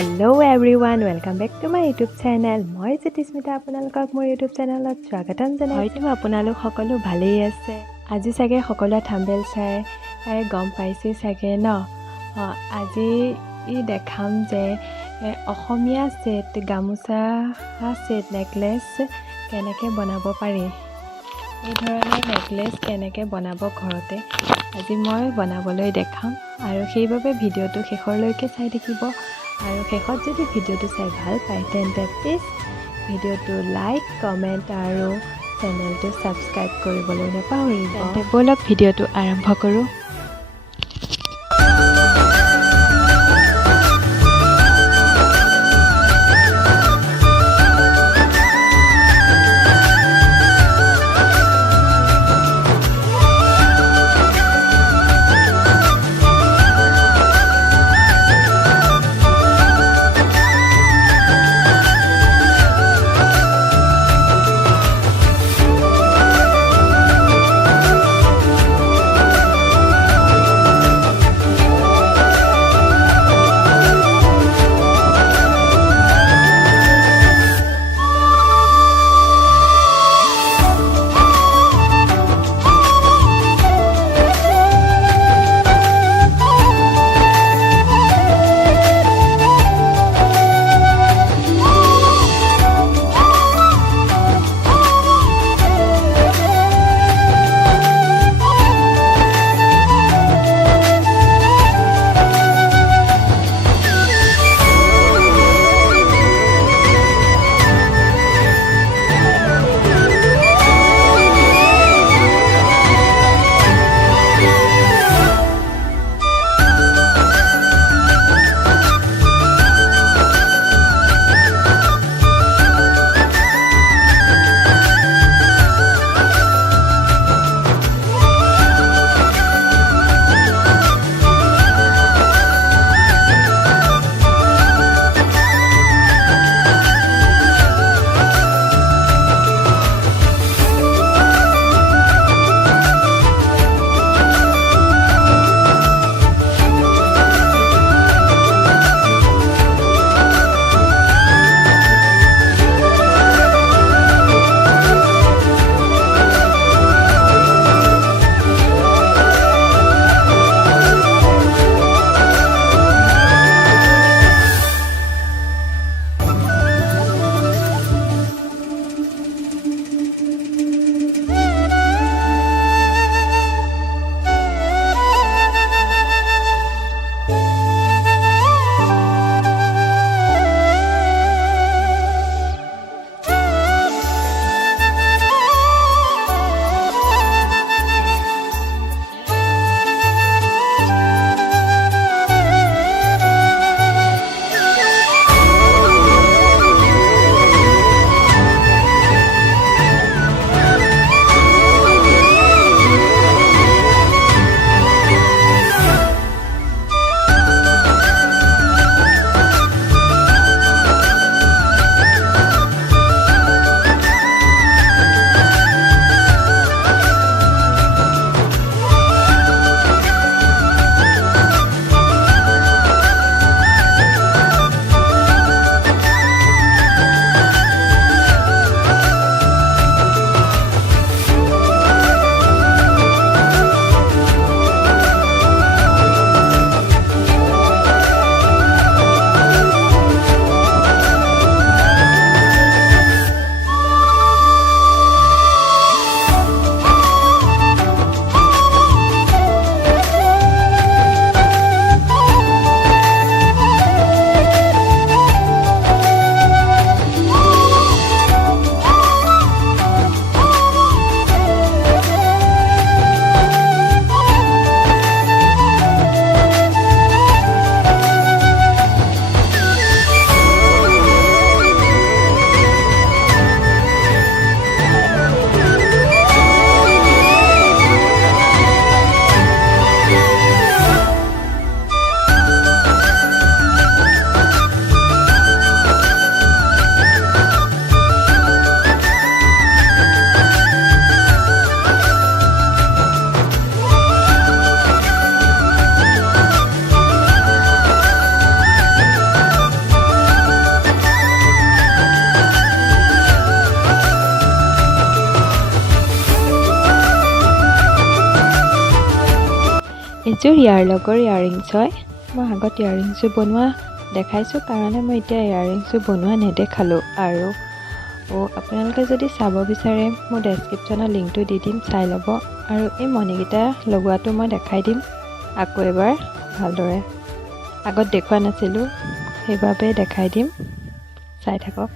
Hello everyone, welcome back to my YouTube channel. মই জিতিস্মিতা আপোনালোকক মোৰ YouTube চেনেলত স্বাগতম জনাইছো। হয়তো আপোনালোক সকলো ভালেই আছে। আজি চাগে সকলোৱে থাম্বনেল চাই গম পাইছে চাগে ন। আজি দেখাম যে অসমীয়া সেট গামোচা সেট নেকলেস কেনেকৈ বনাব পাৰি। এই ধৰণৰ নেকলেস কেনেকৈ বনাব ঘৰতে আজি মই বনাবলৈ দেখাম আৰু সেইবাবে ভিডিঅ'টো শেষলৈকে চাই থাকিব। আৰু শেষত যদি ভিডিঅ'টো চাই ভাল পায় তেন্তে প্লিজ ভিডিঅ'টো লাইক কমেণ্ট আৰু চেনেলটো ছাবস্ক্ৰাইব কৰিবলৈ নাপাহৰিব। তেন্তে ব'লক ভিডিঅ'টো আৰম্ভ কৰোঁ। এইযোৰ ইয়াৰ লগৰ ইয়াৰিংছ হয়। মই আগত ইয়াৰিংছযোৰ বনোৱা দেখাইছোঁ কাৰণে মই এতিয়া ইয়াৰিংছযোৰ বনোৱা নেদেখালোঁ। আৰু আপোনালোকে যদি চাব বিচাৰে মোৰ ডেছক্ৰিপশ্যনত লিংকটো দি দিম, চাই ল'ব। আৰু এই মণিকেইটা লগোৱাটো মই দেখাই দিম আকৌ এবাৰ ভালদৰে। আগত দেখুওৱা নাছিলোঁ, সেইবাবে দেখাই দিম, চাই থাকক।